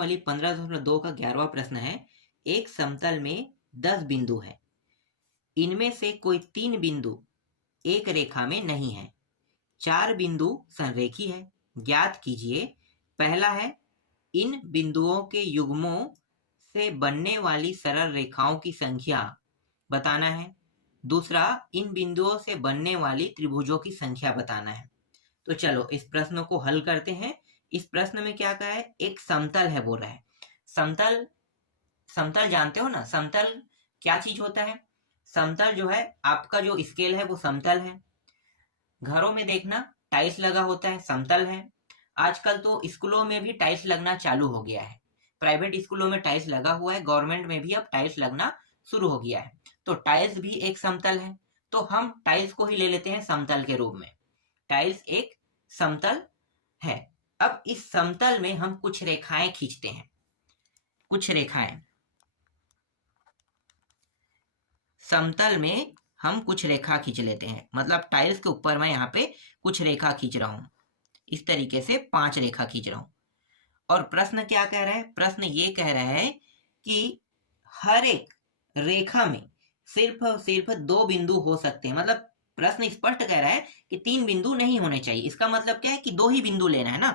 प्रश्नावली 15.2 का 11वां प्रश्न है। एक समतल में 10 बिंदु है, इनमें से कोई 3 बिंदु एक रेखा में नहीं है, 4 बिंदु संरेखी है। ज्ञात कीजिए। पहला है इन बिंदुओं के युग्मों से बनने वाली सरल रेखाओं की संख्या बताना है। दूसरा, इन बिंदुओं से बनने वाली त्रिभुजों की संख्या बताना है। तो चलो इस प्रश्न को हल करते हैं। इस प्रश्न में क्या कहा है, एक समतल है बोल रहा है। समतल समतल जानते हो ना, समतल क्या चीज होता है। समतल जो है, आपका जो स्केल है वो समतल है। घरों में देखना टाइल्स लगा होता है, समतल है। आजकल तो स्कूलों में भी टाइल्स लगना चालू हो गया है। प्राइवेट स्कूलों में टाइल्स लगा हुआ है, गवर्नमेंट में भी अब टाइल्स लगना शुरू हो गया है। तो टाइल्स भी एक समतल है, तो हम टाइल्स को ही ले लेते हैं समतल के रूप में। टाइल्स एक समतल है। अब इस समतल में हम कुछ रेखाएं खींचते हैं। कुछ रेखाएं समतल में हम कुछ रेखा खींच लेते हैं, मतलब टाइल्स के ऊपर मैं यहाँ पे कुछ रेखा खींच रहा हूं। इस तरीके से 5 रेखा खींच रहा हूं। और प्रश्न क्या कह रहा है, प्रश्न ये कह रहा है कि हर एक रेखा में सिर्फ और सिर्फ 2 बिंदु हो सकते हैं। मतलब प्रश्न स्पष्ट कह रहा है कि 3 बिंदु नहीं होने चाहिए। इसका मतलब क्या है कि 2 ही बिंदु लेना है ना।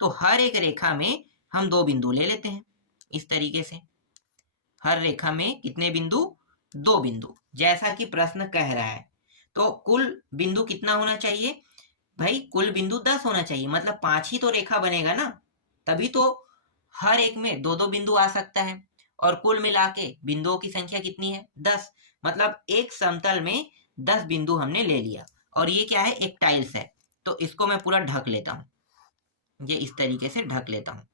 तो हर एक रेखा में हम 2 बिंदु ले लेते हैं। इस तरीके से हर रेखा में कितने बिंदु, 2 बिंदु, जैसा कि प्रश्न कह रहा है। तो कुल बिंदु कितना होना चाहिए भाई, कुल बिंदु 10 होना चाहिए। मतलब 5 ही तो रेखा बनेगा ना, तभी तो हर एक में 2-2 बिंदु आ सकता है। और कुल मिला के बिंदुओं की संख्या कितनी है, 10। मतलब एक समतल में 10 बिंदु हमने ले लिया। और ये क्या है, एक टाइल्स है, तो इसको मैं पूरा ढक लेता हूं। ये इस तरीके से ढक लेता हूं।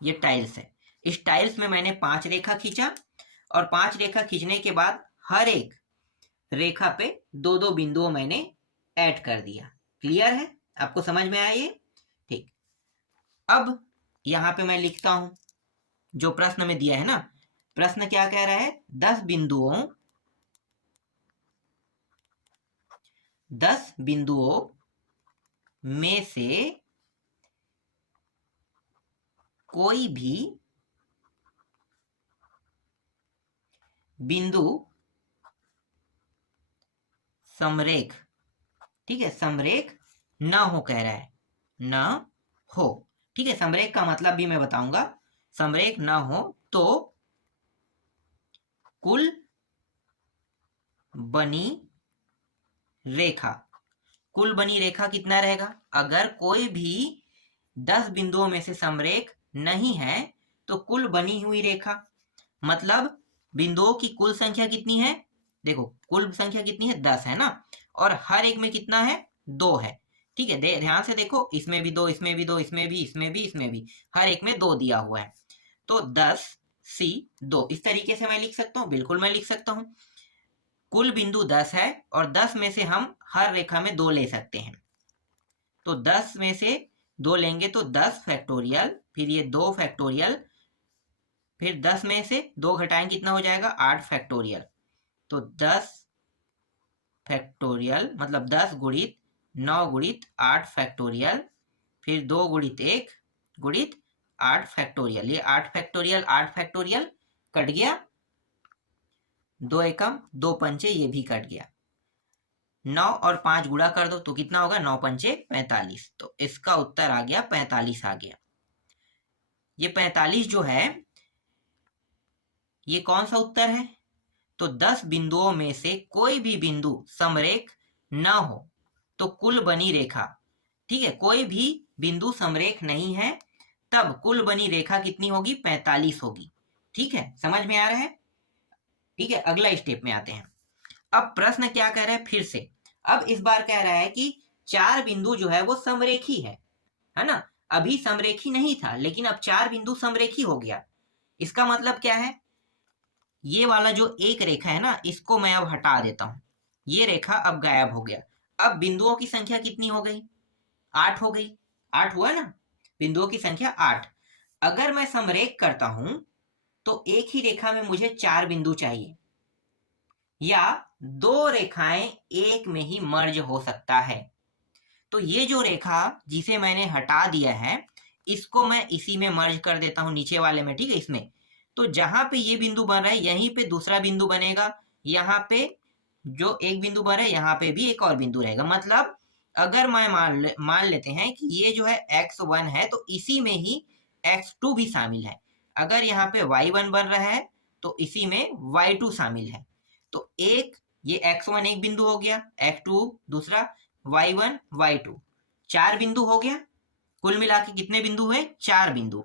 ये टाइल्स है। इस टाइल्स में मैंने 5 रेखा खींचा, और 5 रेखा खींचने के बाद हर एक रेखा पे 2-2 बिंदुओं मैंने ऐड कर दिया। क्लियर है, आपको समझ में आया ये? ठीक। अब यहां पे मैं लिखता हूं जो प्रश्न में दिया है ना। प्रश्न क्या कह रहा है, 10 बिंदुओं में से कोई भी बिंदु समरेख, ठीक है, समरेख न हो कह रहा है, न हो। ठीक है, समरेख का मतलब भी मैं बताऊंगा। समरेख न हो तो कुल बनी रेखा, कुल बनी रेखा कितना रहेगा, अगर कोई भी 10 बिंदुओं में से समरेख नहीं है तो कुल बनी हुई रेखा, मतलब बिंदुओं की कुल संख्या कितनी है, देखो कुल संख्या कितनी है, 10 है ना। और हर एक में कितना है, 2 है। ठीक है, ध्यान से देखो, इसमें भी 2, इसमें भी 2, इसमें भी, इसमें भी, इसमें भी, हर एक में 2 दिया हुआ है। तो 10C2 इस तरीके से मैं लिख सकता हूँ, बिल्कुल मैं लिख सकता हूँ। कुल बिंदु 10 है, और 10 में से हम हर रेखा में 2 ले सकते हैं। तो 10 में से 2 लेंगे तो 10 फैक्टोरियल, फिर ये 2 फैक्टोरियल, फिर 10 में से 2 घटाएंगे कितना हो जाएगा, 8 फैक्टोरियल। तो 10 फैक्टोरियल मतलब 10 गुणित 9 गुणित 8 फैक्टोरियल, फिर 2 गुणित 1 गुणित 8 फैक्टोरियल। ये 8 फैक्टोरियल 8 फैक्टोरियल कट गया, 2 एकम 2 पंचे, ये भी कट गया। 9 और 5 गुणा कर दो तो कितना होगा, 9 पंचे 45। तो इसका उत्तर आ गया 45 आ गया। ये 45 जो है, ये कौन सा उत्तर है, तो 10 बिंदुओं में से कोई भी बिंदु समरेख न हो तो कुल बनी रेखा, ठीक है, कोई भी बिंदु समरेख नहीं है तब कुल बनी रेखा कितनी होगी, 45 होगी। ठीक है, समझ में आ रहा है? ठीक है, अगला स्टेप में आते हैं। अब प्रश्न क्या कह रहा है, फिर से अब इस बार कह रहा है कि 4 बिंदु जो है वो समरेखी है ना। अभी समरेखी नहीं था, लेकिन अब 4 बिंदु समरेखी हो गया। इसका मतलब क्या है, ये वाला जो एक रेखा है ना, इसको मैं अब हटा देता हूं। ये रेखा अब गायब हो गया। अब बिंदुओं की संख्या कितनी हो गई, 8 हो गई। 8 हुआ ना, बिंदुओं की संख्या 8। अगर मैं समरेख करता हूं तो एक ही रेखा में मुझे 4 बिंदु चाहिए, या 2 रेखाएं एक में ही मर्ज हो सकता है। तो ये जो रेखा जिसे मैंने हटा दिया है, इसको मैं इसी में मर्ज कर देता हूं, नीचे वाले में, ठीक है, इसमें। तो जहां पे ये बिंदु बन रहा है यहीं पे दूसरा बिंदु बनेगा, यहाँ पे जो एक बिंदु बन रहा है यहाँ पे भी एक और बिंदु रहेगा। मतलब अगर मैं मान लेते हैं कि ये जो है x1 है तो इसी में ही x2 भी शामिल है। अगर यहाँ पे y1 बन रहा है तो इसी में y2 शामिल है। तो एक ये x1 एक बिंदु हो गया, x2 दूसरा, y1 y2 चार बिंदु हो गया। कुल मिला के कितने बिंदु हुए? चार बिंदु।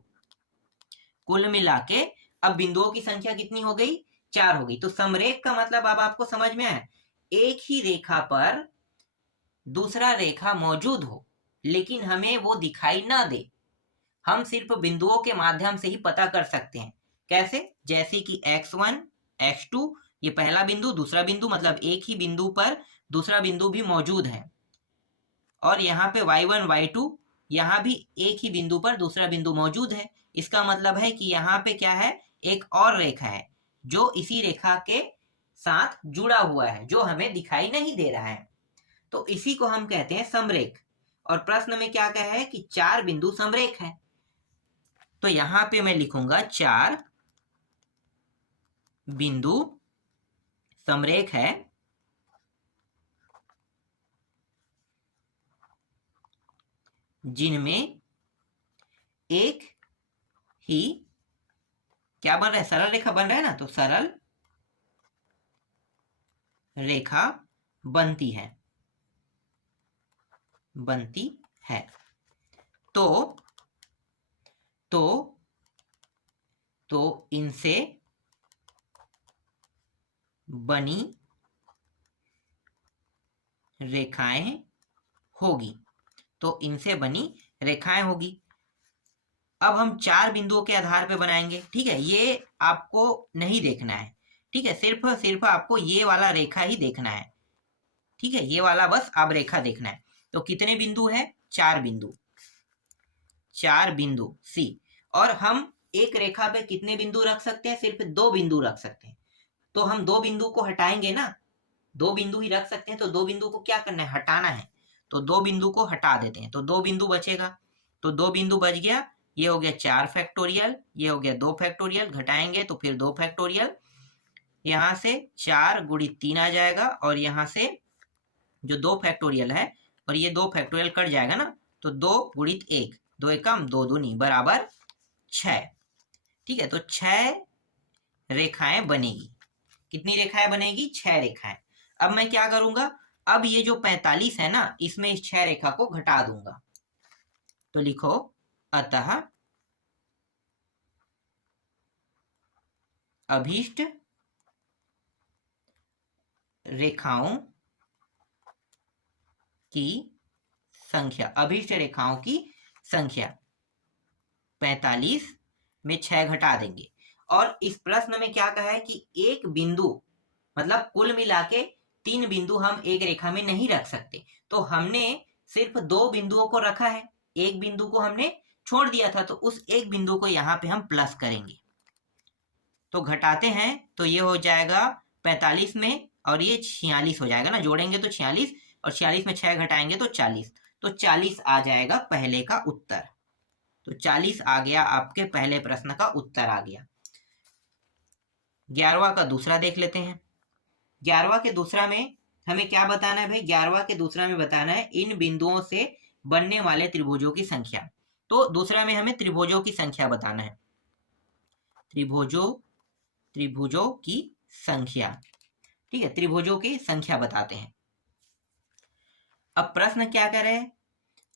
कुल मिला के अब बिंदुओं की संख्या कितनी हो गई? चार हो गई। तो समरेख का मतलब अब आपको समझ में आया, एक ही रेखा पर दूसरा रेखा मौजूद हो लेकिन हमें वो दिखाई ना दे, हम सिर्फ बिंदुओं के माध्यम से ही पता कर सकते हैं। कैसे? जैसे कि x1 x2 ये पहला बिंदु, दूसरा बिंदु, मतलब एक ही बिंदु पर दूसरा बिंदु भी मौजूद है। और यहाँ पे y1 y2 यहाँ भी एक ही बिंदु पर दूसरा बिंदु मौजूद है। इसका मतलब है कि यहाँ पे क्या है, एक और रेखा है जो इसी रेखा के साथ जुड़ा हुआ है, जो हमें दिखाई नहीं दे रहा है। तो इसी को हम कहते हैं समरेख। और प्रश्न में क्या कहा है कि चार बिंदु समरेख है। तो यहां पे मैं लिखूंगा चार बिंदु समरेख है, जिनमें एक ही क्या बन रहा है, सरल रेखा बन रहा है ना, तो सरल रेखा बनती है। तो इनसे बनी रेखाएं होगी। तो इनसे बनी रेखाएं होगी। अब हम चार बिंदुओं के आधार पे बनाएंगे, ठीक है। ये आपको नहीं देखना है, ठीक है, सिर्फ आपको ये वाला रेखा ही देखना है, ठीक है, ये वाला बस आप रेखा देखना है। तो कितने बिंदु है? चार बिंदु, चार बिंदु सी। और हम एक रेखा पे कितने बिंदु रख सकते हैं? सिर्फ दो बिंदु रख सकते हैं। तो हम दो बिंदु को हटाएंगे ना, दो बिंदु ही रख सकते हैं। तो दो बिंदु को क्या करना है? हटाना है। तो दो बिंदु को हटा देते हैं, तो दो बिंदु बचेगा। तो दो बिंदु बच गया, ये हो गया 4 फैक्टोरियल, ये हो गया 2 फैक्टोरियल, घटाएंगे तो फिर 2 फैक्टोरियल, यहां से 4 गुणित 3 आ जाएगा, और यहां से जो 2 फैक्टोरियल है और ये 2 फैक्टोरियल कट जाएगा ना, तो 2 गुणित 1, 2 एकम 2 दूनी बराबर 6, ठीक है। तो 6 रेखाएं बनेगी। कितनी रेखाएं बनेगी? 6 रेखाएं। अब मैं क्या करूंगा, अब ये जो 45 है ना, इसमें इस 6 रेखा को घटा दूंगा। तो लिखो, अतः अभीष्ट रेखाओं की संख्या, अभीष्ट रेखाओं की संख्या 45 में 6 घटा देंगे। और इस प्रश्न में क्या कहा है कि एक बिंदु, मतलब कुल मिला के 3 बिंदु हम एक रेखा में नहीं रख सकते। तो हमने सिर्फ 2 बिंदुओं को रखा है, एक बिंदु को हमने छोड़ दिया था। तो उस एक बिंदु को यहाँ पे हम प्लस करेंगे। तो घटाते हैं तो ये हो जाएगा 45 में, और ये 46 हो जाएगा ना, जोड़ेंगे तो 46, और 46 में 6 घटाएंगे तो 40। तो 40 आ जाएगा पहले का उत्तर। तो 40 आ गया, आपके पहले प्रश्न का उत्तर आ गया। 11वां का दूसरा देख लेते हैं। 11वां के दूसरा में हमें क्या बताना है भाई? 11वां के दूसरा में बताना है इन बिंदुओं से बनने वाले त्रिभुजों की संख्या। तो दूसरा में हमें त्रिभुजों की संख्या बताना है, त्रिभुजों की संख्या, ठीक है, त्रिभुजों की संख्या बताते हैं। अब प्रश्न क्या कर रहे हैं,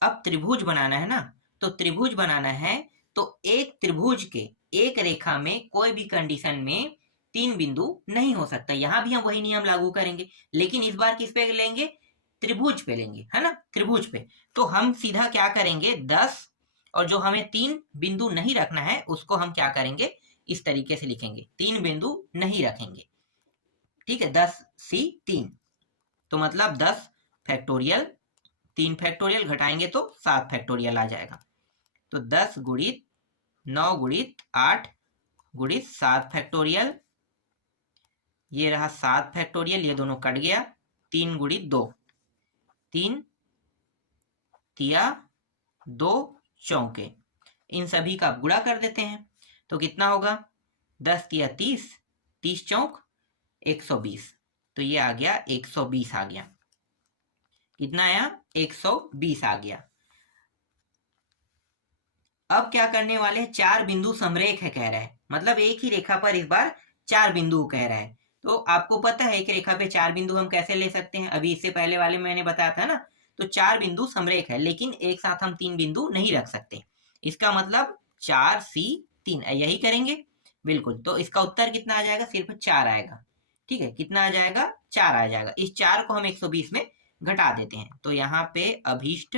अब त्रिभुज बनाना है ना। तो त्रिभुज बनाना है तो एक त्रिभुज के एक रेखा में कोई भी कंडीशन में 3 बिंदु नहीं हो सकता। यहां भी हम वही नियम लागू करेंगे, लेकिन इस बार किस पे लेंगे? त्रिभुज पे लेंगे, है ना, त्रिभुज पे। तो हम सीधा क्या करेंगे, 10, और जो हमें 3 बिंदु नहीं रखना है उसको हम क्या करेंगे, इस तरीके से लिखेंगे, 3 बिंदु नहीं रखेंगे, ठीक है। 10 सी 3, तो मतलब 10 फैक्टोरियल, 3 फैक्टोरियल घटाएंगे तो 7 फैक्टोरियल आ जाएगा। तो 10 गुणित 9 गुणित 8 गुणित 7 फैक्टोरियल, ये रहा 7 फैक्टोरियल, ये दोनों कट गया, 3 गुणित 2, 3 तिया 2 चौके, इन सभी का गुणा कर देते हैं तो कितना होगा, 10 तिया 30, 30 चौक 120, तो ये आ गया 120 आ गया। कितना आया, 120 आ गया। अब क्या करने वाले हैं, 4 बिंदु समरेख है कह रहा है, मतलब एक ही रेखा पर इस बार 4 बिंदु कह रहा है। तो आपको पता है कि रेखा पे 4 बिंदु हम कैसे ले सकते हैं, अभी इससे पहले वाले मैंने बताया था ना। तो 4 बिंदु समरेख है, लेकिन एक साथ हम 3 बिंदु नहीं रख सकते। इसका मतलब 4C3 यही करेंगे बिल्कुल। तो इसका उत्तर कितना आ जाएगा, सिर्फ 4 आएगा। ठीक है, कितना आ जाएगा, 4 आ जाएगा। इस 4 को हम 120 में घटा देते हैं तो यहाँ पे अभीष्ट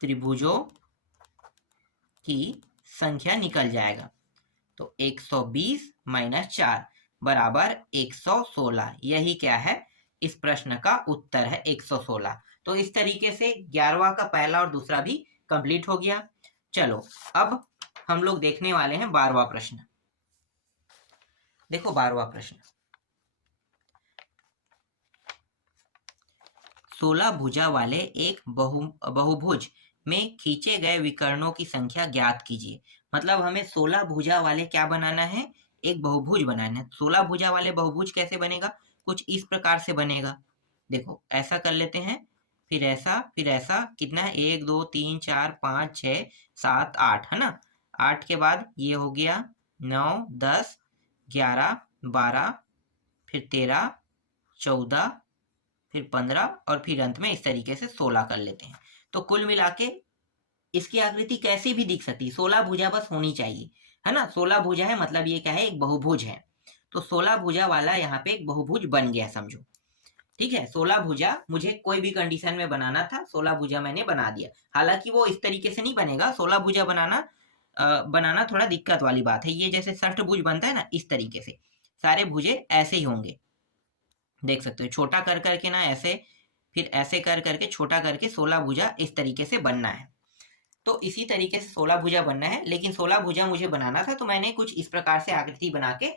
त्रिभुजों की संख्या निकल जाएगा। तो 120 माइनस 4 बराबर 116, यही क्या है, इस प्रश्न का उत्तर है 116। तो इस तरीके से 11वां का पहला और दूसरा भी कंप्लीट हो गया। चलो अब हम लोग देखने वाले हैं 12वां प्रश्न। देखो 12वां प्रश्न, 16 भुजा वाले एक बहुभुज में खींचे गए विकर्णों की संख्या ज्ञात कीजिए। मतलब हमें 16 भुजा वाले क्या बनाना है, एक बहुभुज बनाना है। 16 भुजा वाले बहुभुज कैसे बनेगा, कुछ इस प्रकार से बनेगा। देखो ऐसा कर लेते हैं, फिर ऐसा, फिर ऐसा, कितना है, 1 2 3 4 5 6 7 8 है ना। 8 के बाद ये हो गया 9 10 11 12, फिर 13 14, फिर 15 और फिर अंत में इस तरीके से 16 कर लेते हैं। तो कुल मिला के इसकी आकृति कैसी भी दिख सकती है, 16 भुजा बस होनी चाहिए, है ना। 16 भुजा है मतलब ये क्या है, एक बहुभुज है। तो 16 भुजा वाला यहाँ पे एक बहुभुज बन गया समझो। ठीक है, 16 भुजा मुझे कोई भी कंडीशन में बनाना था, 16 भुजा मैंने बना दिया। हालांकि वो इस तरीके से नहीं बनेगा, 16 भुजा बनाना थोड़ा दिक्कत वाली बात है। ये जैसे षष्ठभुज बनता है ना, इस तरीके से सारे भुजे ऐसे ही होंगे, देख सकते हो। छोटा कर करके ना ऐसे, फिर ऐसे कर करके छोटा करके 16 भुजा इस तरीके से बनना है। तो इसी तरीके से 16 भुजा बनना है, लेकिन 16 भुजा मुझे बनाना था तो मैंने कुछ इस प्रकार से आकृति बना के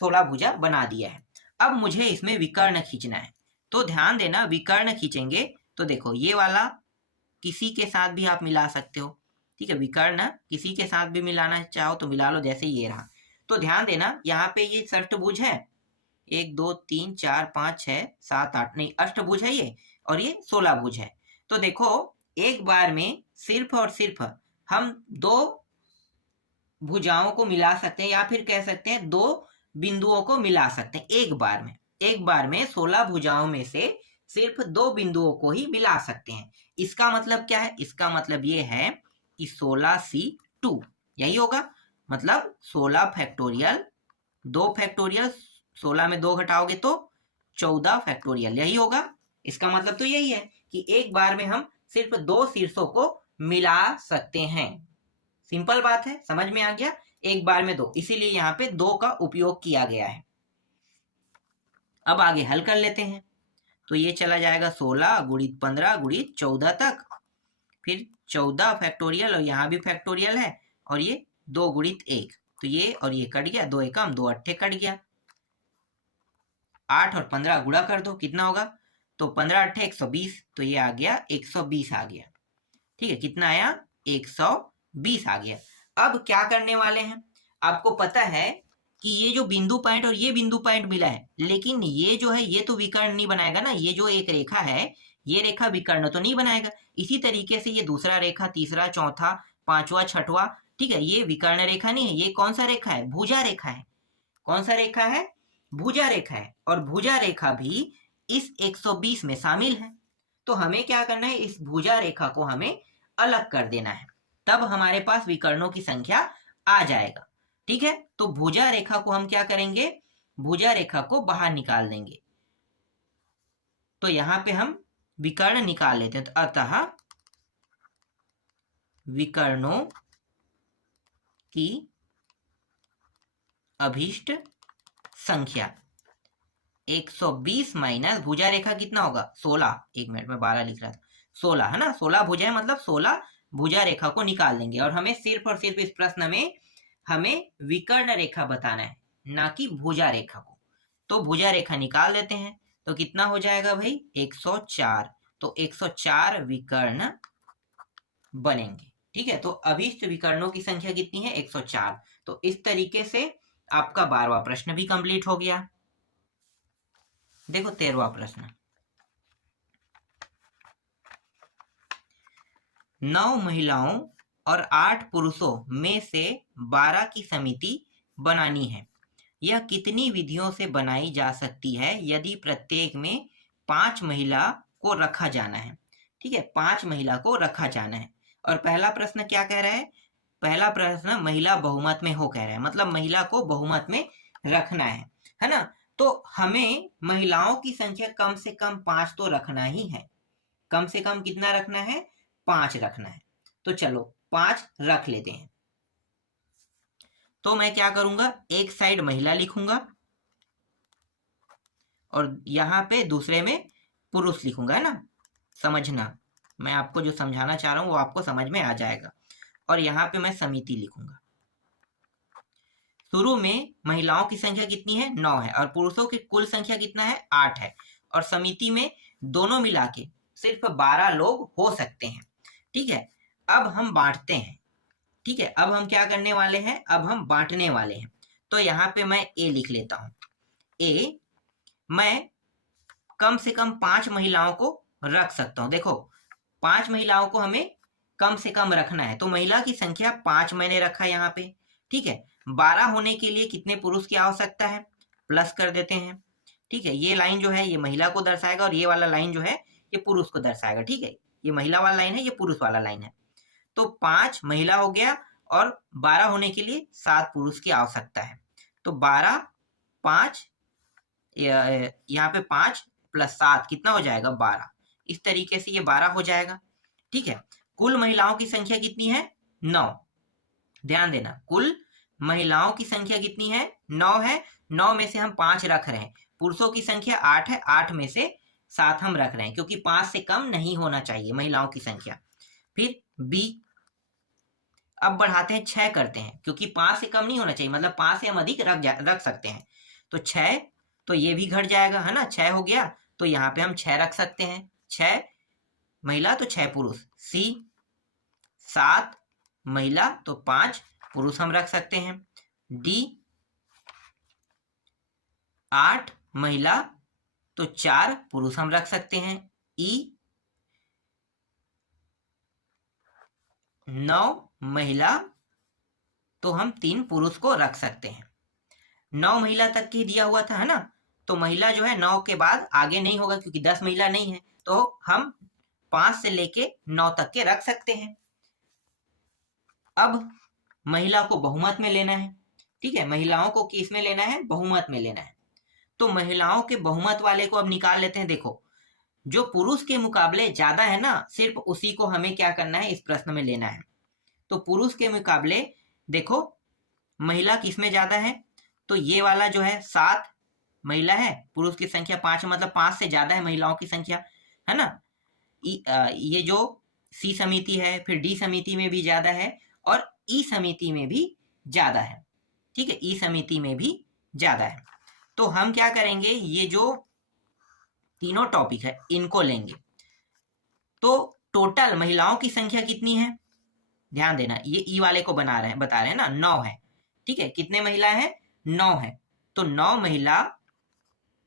16 भुजा बना दिया है। अब मुझे इसमें विकर्ण खींचना है, तो ध्यान देना, विकर्ण खींचेंगे तो देखो ये वाला किसी के साथ भी आप मिला सकते हो। ठीक है, विकर्ण किसी के साथ भी मिलाना चाहो तो मिला लो, जैसे ये रहा। तो ध्यान देना, यहाँ पे ये षष्ठभुज है, 1 2 3 4 5 6 7 8, नहीं अष्टभुज है ये, और ये 16 भुज है। तो देखो एक बार में सिर्फ और सिर्फ हम 2 भुजाओं को मिला सकते हैं, या फिर कह सकते हैं 2 बिंदुओं को मिला सकते हैं एक बार में। एक बार में 16 भुजाओं में से सिर्फ 2 बिंदुओं को ही मिला सकते हैं। इसका मतलब क्या है, इसका मतलब ये है कि 16C2 यही होगा। मतलब 16 फैक्टोरियल 2 फैक्टोरियल, 16 में 2 घटाओगे तो 14 फैक्टोरियल, यही होगा। इसका मतलब तो यही है कि एक बार में हम सिर्फ 2 शीर्षों को मिला सकते हैं। सिंपल बात है, समझ में आ गया, एक बार में 2, इसीलिए यहाँ पे 2 का उपयोग किया गया है। अब आगे हल कर लेते हैं, तो ये चला जाएगा 16 गुणित 15 गुणित 14 तक, फिर 14 फैक्टोरियल, और यहाँ भी फैक्टोरियल है, और ये 2 गुणित 1, तो ये और ये कट गया, 2 एकम 2 अट्ठे कट गया। 8 और 15 गुणा कर दो, कितना होगा, तो 15 अट्ठे 120, तो ये आ गया 120 आ गया। ठीक है, कितना आया, 120 आ गया। अब क्या करने वाले हैं, आपको पता है कि ये जो बिंदु पॉइंट और ये बिंदु पॉइंट मिला है, लेकिन ये जो है ये तो विकर्ण नहीं बनाएगा ना। ये जो एक रेखा है, ये रेखा विकर्ण तो नहीं बनाएगा। इसी तरीके से ये दूसरा रेखा, तीसरा, चौथा, पांचवा, छठवा, ठीक है, ये विकर्ण रेखा नहीं है। ये कौन सा रेखा है, भुजा रेखा है। कौन सा रेखा है, भुजा रेखा है, और भुजा रेखा भी इस 120 में शामिल है। तो हमें क्या करना है, इस भुजा रेखा को हमें अलग कर देना है, तब हमारे पास विकर्णों की संख्या आ जाएगा। ठीक है, तो भुजा रेखा को हम क्या करेंगे, भुजा रेखा को बाहर निकाल देंगे। तो यहां पे हम विकर्ण निकाल लेते हैं, तो अतः विकर्णों की अभीष्ट संख्या 120 माइनस भुजा रेखा कितना होगा, 16, एक मिनट में 12 लिख रहा था, 16 है ना। 16 भुजा है, मतलब 16 भुजा रेखा को निकाल देंगे। और हमें सिर्फ और सिर्फ इस प्रश्न में हमें विकर्ण रेखा बताना है, ना कि भुजा रेखा को। तो भुजा रेखा निकाल देते हैं, तो कितना हो जाएगा भाई, 104। तो 104 विकर्ण बनेंगे। ठीक है, तो अभीष्ट विकर्णों की संख्या कितनी है? 104। तो इस तरीके से आपका 12वां प्रश्न भी कंप्लीट हो गया। देखो 13वां प्रश्न, 9 महिलाओं और 8 पुरुषों में से 12 की समिति बनानी है। यह कितनी विधियों से बनाई जा सकती है यदि प्रत्येक में 5 महिला को रखा जाना है? ठीक है, 5 महिला को रखा जाना है। और पहला प्रश्न क्या कह रहा है? पहला प्रश्न महिला बहुमत में हो कह रहा है, मतलब महिला को बहुमत में रखना है ना? तो हमें महिलाओं की संख्या कम से कम 5 तो रखना ही है। कम से कम कितना रखना है? 5 रखना है। तो चलो 5 रख लेते हैं। तो मैं क्या करूंगा, एक साइड महिला लिखूंगा और यहाँ पे दूसरे में पुरुष लिखूंगा, है ना? समझना, मैं आपको जो समझाना चाह रहा हूँ वो आपको समझ में आ जाएगा। और यहाँ पे मैं समिति लिखूंगा। शुरू में महिलाओं की संख्या कितनी है? 9 है। और पुरुषों की कुल संख्या कितना है? 8 है। और समिति में दोनों मिला के सिर्फ 12 लोग हो सकते हैं। ठीक है, अब हम बांटते हैं। ठीक है, अब हम क्या करने वाले हैं? अब हम बांटने वाले हैं। तो यहाँ पे मैं ए लिख लेता हूँ। ए, मैं कम से कम 5 महिलाओं को रख सकता हूँ। देखो 5 महिलाओं को हमें कम से कम रखना है, तो महिला की संख्या 5 मैंने रखा यहाँ पे। ठीक है, 12 होने के लिए कितने पुरुष की आवश्यकता है? प्लस कर देते हैं। ठीक है, ये लाइन जो है ये महिला को दर्शाएगा और ये वाला लाइन जो है ये पुरुष को दर्शाएगा। ठीक है, ये महिला वाला लाइन है, ये पुरुष वाला लाइन है। तो 5 महिला हो गया और 12 होने के लिए 7 पुरुष की आवश्यकता है। तो 12, 5, यहाँ पे 5 प्लस 7 कितना हो जाएगा? 12। इस तरीके से ये 12 हो जाएगा। ठीक है, कुल महिलाओं की संख्या कितनी है? 9। ध्यान देना, कुल महिलाओं की संख्या कितनी है? 9 है। 9 में से हम 5 रख रहे हैं। पुरुषों की संख्या 8 है। 8 में से 7 हम रख रहे हैं क्योंकि 5 से कम नहीं होना चाहिए महिलाओं की संख्या। फिर बी, अब बढ़ाते हैं, 6 करते हैं क्योंकि 5 से कम नहीं होना चाहिए, मतलब 5 से हम अधिक रख सकते हैं। तो 6, तो ये भी घट जाएगा, है ना? 6 हो गया, तो यहाँ पे हम 6 रख सकते हैं। 6 महिला तो 6 पुरुष। सी, 7 महिला तो 5 पुरुष हम रख सकते हैं। डी, 8 महिला तो 4 पुरुष हम रख सकते हैं। ई, 9 महिला तो हम 3 पुरुष को रख सकते हैं। 9 महिला तक ही दिया हुआ था, है ना? तो महिला जो है 9 के बाद आगे नहीं होगा क्योंकि 10 महिला नहीं है, तो हम 5 से लेके 9 तक के रख सकते हैं। अब महिला को बहुमत में लेना है। ठीक है, महिलाओं को किस में लेना है? बहुमत में लेना है। तो महिलाओं के बहुमत वाले को अब निकाल लेते हैं। देखो जो पुरुष के मुकाबले ज्यादा है ना, सिर्फ उसी को हमें क्या करना है? इस प्रश्न में लेना है। तो पुरुष के मुकाबले देखो महिला किस में ज्यादा है? तो ये वाला जो है 7 महिला है, पुरुष की संख्या 5, मतलब 5 से ज्यादा है महिलाओं की संख्या, है ना? ये जो सी समिति है, फिर डी समिति में भी ज्यादा है और ई समिति में भी ज्यादा है। ठीक है, ई समिति में भी ज्यादा है। तो हम क्या करेंगे, ये जो तीनों टॉपिक है इनको लेंगे। तो टोटल महिलाओं की संख्या कितनी है? ध्यान देना, ये ई वाले को बता रहे हैं ना, 9 है। ठीक है, कितने महिला है? 9 है। तो 9 महिला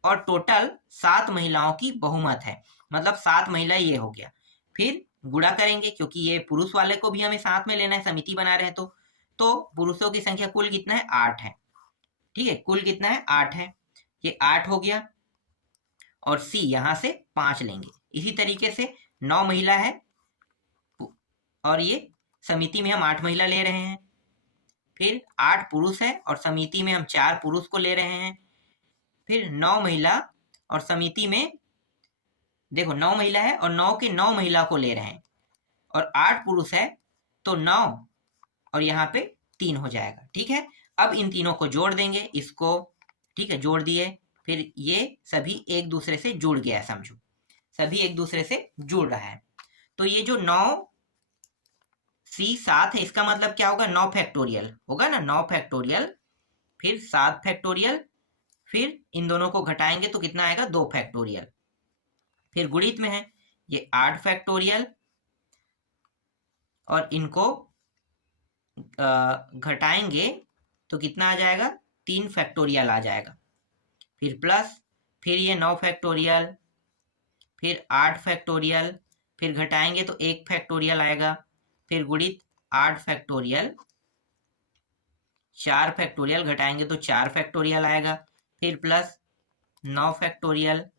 और टोटल 7 महिलाओं की बहुमत है, मतलब 7 महिला ये हो गया। फिर गुणा करेंगे क्योंकि ये पुरुष वाले को भी हमें साथ में लेना है, समिति बना रहे हैं। तो पुरुषों की संख्या कुल कितना है? 8 है। ठीक है, कुल कितना है? 8 है। ये 8 हो गया और सी यहां से 5 लेंगे। इसी तरीके से 9 महिला है और ये समिति में हम 8 महिला ले रहे हैं। फिर 8 पुरुष है और समिति में हम 4 पुरुष को ले रहे हैं। फिर 9 महिला और समिति में देखो 9 महिला है और 9 के 9 महिला को ले रहे हैं और 8 पुरुष है, तो 9 और यहाँ पे 3 हो जाएगा। ठीक है, अब इन तीनों को जोड़ देंगे, इसको। ठीक है, जोड़ दिए। फिर ये सभी एक दूसरे से जुड़ गया है, समझो सभी एक दूसरे से जुड़ रहा है। तो ये जो 9 सी 7 है, इसका मतलब क्या होगा? 9 फैक्टोरियल होगा ना, 9 फैक्टोरियल, फिर 7 फैक्टोरियल, फिर इन दोनों को घटाएंगे तो कितना आएगा? 2 फैक्टोरियल। फिर गुणित में है ये 8 फैक्टोरियल और इनको घटाएंगे तो कितना आ जाएगा, 3 फैक्टोरियल आ जाएगा। फिर प्लस, फिर ये 9 फैक्टोरियल, फिर 8 फैक्टोरियल, फिर घटाएंगे तो 1 फैक्टोरियल आएगा, फिर गुणित 8 फैक्टोरियल, 4 फैक्टोरियल, घटाएंगे तो 4 फैक्टोरियल आएगा, फिर प्लस 9 फैक्टोरियल,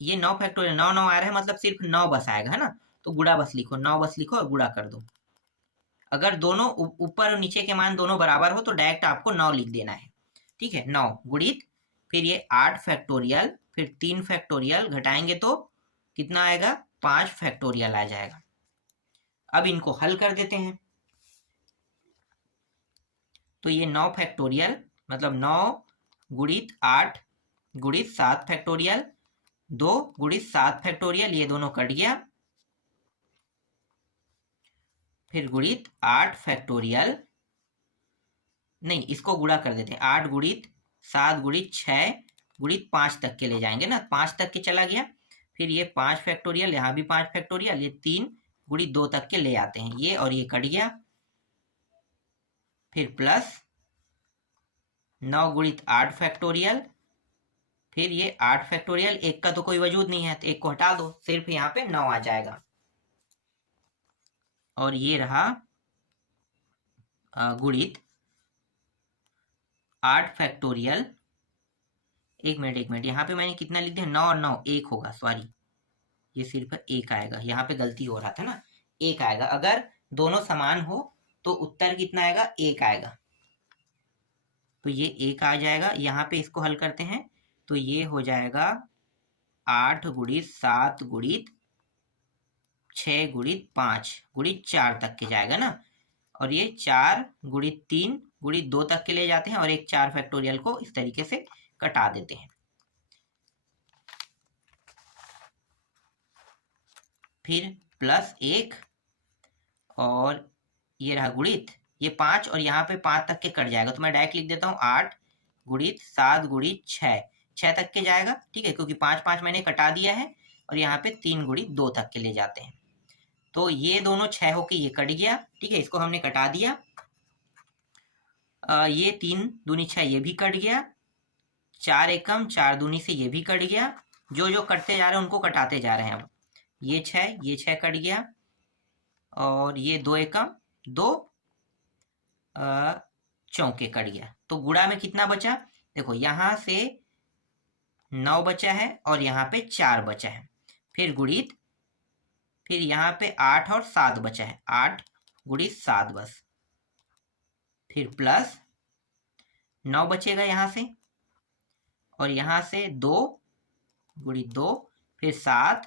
ये 9 फैक्टोरियल, 9 9 आ रहा है, मतलब सिर्फ 9 बस आएगा, है ना। तो गुणा बस लिखो, 9 बस लिखो और गुणा कर दो। अगर दोनों ऊपर और नीचे के मान दोनों बराबर हो तो डायरेक्ट आपको 9 लिख देना है, ठीक है। 9 गुणित, फिर ये 8 फैक्टोरियल, फिर 3 फैक्टोरियल, घटाएंगे तो कितना आएगा, 5 फैक्टोरियल आ जाएगा। अब इनको हल कर देते हैं। तो ये 9 फैक्टोरियल मतलब 9 गुणित 8 गुणित 7 फैक्टोरियल, 2 गुणित 7 फैक्टोरियल, ये दोनों कट गया, फिर गुणित 8 फैक्टोरियल, नहीं इसको गुणा कर देते हैं, 8 गुणित 7 गुणित 6 गुणित 5 तक के ले जाएंगे ना, 5 तक के चला गया, फिर ये 5 फैक्टोरियल, यहाँ भी 5 फैक्टोरियल, ये 3 गुणित 2 तक के ले आते हैं, ये और ये कट गया, फिर प्लस 9 गुणित 8 फैक्टोरियल, फिर ये 8 फैक्टोरियल, एक का तो कोई वजूद नहीं है तो एक को हटा दो, सिर्फ यहाँ पे 9 आ जाएगा। और ये रहा गुणित 8 फैक्टोरियल, एक मिनट, यहाँ पे मैंने कितना लिख दिया, 9 और 9 1 होगा, सॉरी ये सिर्फ 1 आएगा, यहाँ पे गलती हो रहा था ना, 1 आएगा। अगर दोनों समान हो तो उत्तर कितना आएगा, 1 आएगा। तो ये 1 आ जाएगा, यहाँ पे इसको हल करते हैं तो ये हो जाएगा 8 गुणित 7 गुणित 6 गुणित 5 गुणित 4 तक के जाएगा ना, और ये 4 गुणित 3 गुणित 2 तक के ले जाते हैं, और एक 4 फैक्टोरियल को इस तरीके से कटा देते हैं। फिर प्लस 1 और ये रहा गुणित, ये 5 और यहाँ पे 5 तक के कट जाएगा, तो मैं डायरेक्ट लिख देता हूँ 8 गुणित 7 गुणित 6 तक के जाएगा, ठीक है, क्योंकि 5 5 मैंने कटा दिया है, और यहाँ पे 3 गुणित 2 तक के ले जाते हैं। तो ये दोनों 6 होके ये कट गया, ठीक है, इसको हमने कटा दिया। ये 3 दूनी 6, ये भी कट गया, 4 एकम 4 दूनी से ये भी कट गया, जो जो कटते जा रहे हैं उनको कटाते जा रहे हैं। अब ये 6 कट गया, और ये 2 एकम 2 चौके कट गया। तो गुणा में कितना बचा, देखो यहाँ से 9 बचा है और यहाँ पे 4 बचा है, फिर गुणित, फिर यहाँ पे 8 और 7 बचा है, 8 गुणित 7 बस, फिर प्लस 9 बचेगा यहाँ से, और यहाँ से 2 गुणित 2, फिर 7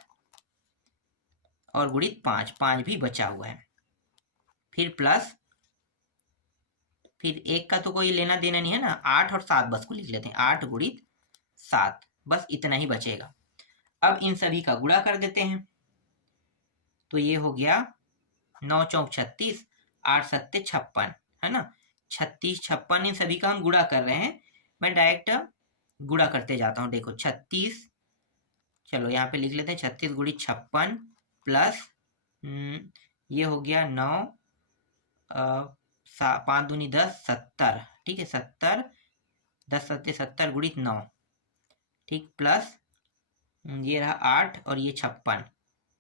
और गुणित 5, 5 भी बचा हुआ है, फिर प्लस, फिर 1 का तो कोई लेना देना नहीं है ना, 8 और 7 बस को लिख लेते हैं, 8 गुणित 7, बस इतना ही बचेगा। अब इन सभी का गुणा कर देते हैं, तो ये हो गया 9 चौक 36, 8 सत्ते 56, है ना, 36 56, इन सभी का हम गुणा कर रहे हैं। मैं डायरेक्ट गुणा करते जाता हूँ, देखो 36, चलो यहाँ पे लिख लेते हैं 36 गुणित 56 प्लस ये हो गया 9 5 दूनी 10 70, ठीक है, 70 10 सत्ते 70 गुणित 9, ठीक, प्लस ये रहा 8 और ये 56,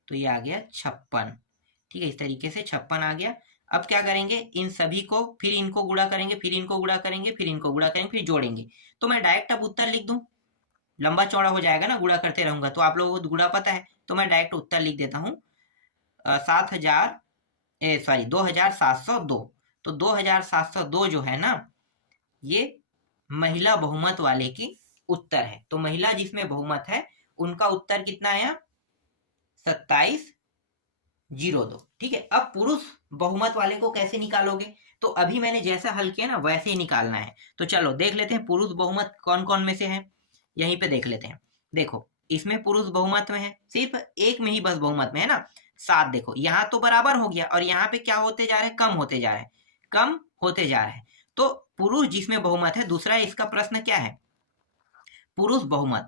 तो ये आ गया 56, ठीक है, इस तरीके से 56 आ गया। अब क्या करेंगे, इन सभी को फिर इनको गुणा करेंगे, फिर इनको गुणा करेंगे, फिर इनको गुणा करेंगे, फिर जोड़ेंगे। तो मैं डायरेक्ट अब उत्तर लिख दूं, लंबा चौड़ा हो जाएगा ना, गुणा करते रहूंगा, तो आप लोगों को गुणा पता है, तो मैं डायरेक्ट उत्तर लिख देता हूँ 2702। तो 2702 जो है ना, ये महिला बहुमत वाले की उत्तर है। तो महिला जिसमें बहुमत है उनका उत्तर कितना आया, 2702, ठीक है। अब पुरुष बहुमत वाले को कैसे निकालोगे, तो अभी मैंने जैसा हल किया ना वैसे ही निकालना है। तो चलो देख लेते हैं पुरुष बहुमत कौन कौन में से है, यहीं पे देख लेते हैं। देखो इसमें पुरुष बहुमत में है, सिर्फ एक में ही बस बहुमत में है ना, 7। देखो यहाँ तो बराबर हो गया, और यहाँ पे क्या होते जा रहे हैं, कम होते जा रहे हैं, कम होते जा रहे हैं। तो पुरुष जिसमें बहुमत है, दूसरा इसका प्रश्न क्या है, पुरुष बहुमत,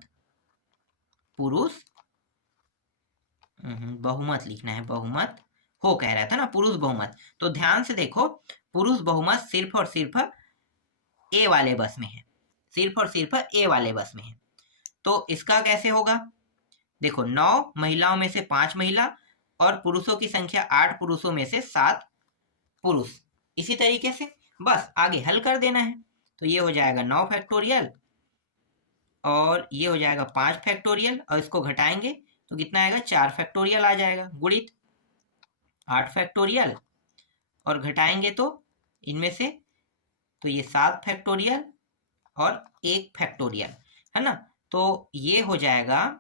पुरुष बहुमत लिखना है, बहुमत हो कह रहा था ना, पुरुष बहुमत। तो ध्यान से देखो, पुरुष बहुमत सिर्फ और सिर्फ ए वाले बस में है, सिर्फ और सिर्फ ए वाले बस में है। तो इसका कैसे होगा? देखो 9 महिलाओं में से 5 महिला और पुरुषों की संख्या 8 पुरुषों में से 7 पुरुष। इसी तरीके से बस आगे हल कर देना है। तो ये हो जाएगा 9 फैक्टोरियल और ये हो जाएगा 5 फैक्टोरियल, और इसको घटाएंगे तो कितना आएगा? 4 फैक्टोरियल आ जाएगा, गुणित 8 फैक्टोरियल और घटाएंगे तो इनमें से, तो ये 7 फैक्टोरियल और 1 फैक्टोरियल, है ना। तो ये हो जाएगा,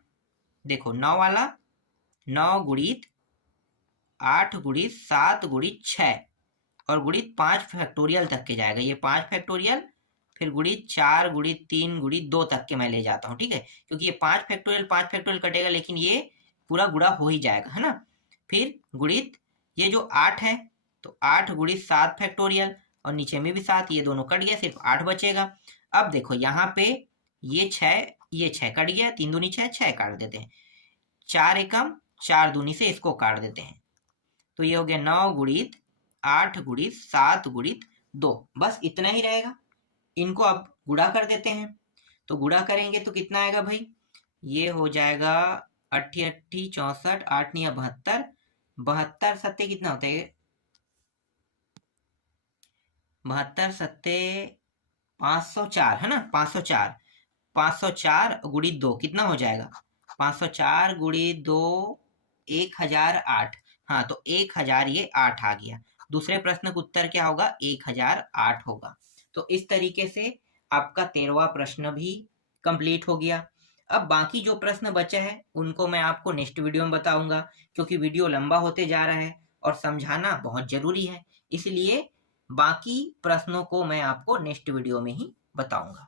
देखो 9 वाला 9 गुणित 8 गुणित 7 गुणित 6 और गुणित 5 फैक्टोरियल तक के जाएगा। ये 5 फैक्टोरियल फिर गुणित 4 गुणित 3 गुणित 2 तक के मैं ले जाता हूँ, ठीक है, क्योंकि ये 5 फैक्टोरियल कटेगा, लेकिन ये पूरा गुणा हो ही जाएगा, है ना। फिर गुणित ये जो 8 है, तो 8 गुणित 7 फैक्टोरियल और नीचे में भी 7, ये दोनों कट गया, सिर्फ 8 बचेगा। अब देखो यहाँ पे ये 6 कट गया, 3 दूनी 6, 6 काट देते हैं, 4 एकम 4 दूनी से इसको काट देते हैं, तो ये हो गया 9 गुणित 8 गुणित 7 गुणित 2। बस इतना ही रहेगा। इनको अब गुणा कर देते हैं, तो गुणा करेंगे तो कितना आएगा भाई? ये हो जाएगा 8 64, 8 नहीं 72, 72 सत्ते कितना होता है? 72 सत्ते 504, है ना, 504, 504 गुणित 2 कितना हो जाएगा? 504 गुणित 2 1008। हाँ, तो 1000 ये 8 आ गया। दूसरे प्रश्न का उत्तर क्या होगा? 1008 होगा। तो इस तरीके से आपका 13वां प्रश्न भी कंप्लीट हो गया। अब बाकी जो प्रश्न बचे हैं उनको मैं आपको नेक्स्ट वीडियो में बताऊंगा, क्योंकि वीडियो लंबा होते जा रहा है और समझाना बहुत जरूरी है, इसलिए बाकी प्रश्नों को मैं आपको नेक्स्ट वीडियो में ही बताऊंगा।